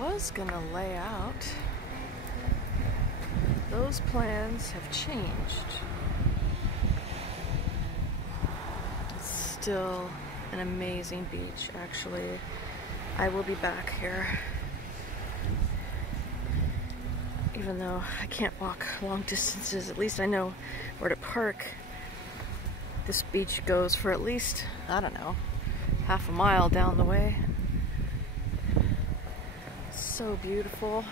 was gonna lay out. Those plans have changed. It's still an amazing beach, actually. I will be back here. Even though I can't walk long distances, at least I know where to park. This beach goes for at least, I don't know, half a mile down the way. So beautiful.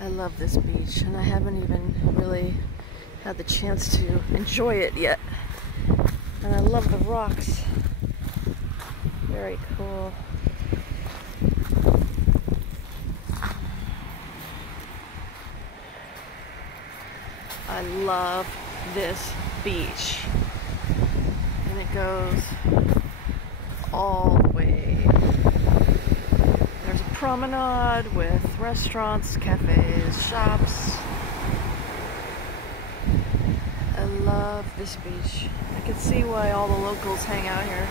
I love this beach, and I haven't even really had the chance to enjoy it yet. And I love the rocks. Very cool. I love this beach. And it goes all the way. There's a promenade with restaurants, cafes, shops. I love this beach. I can see why all the locals hang out here.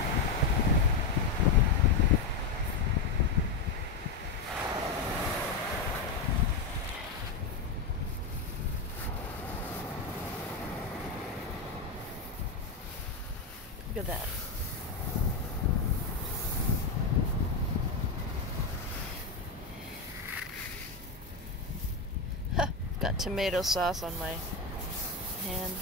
Look at that. Got tomato sauce on my hand.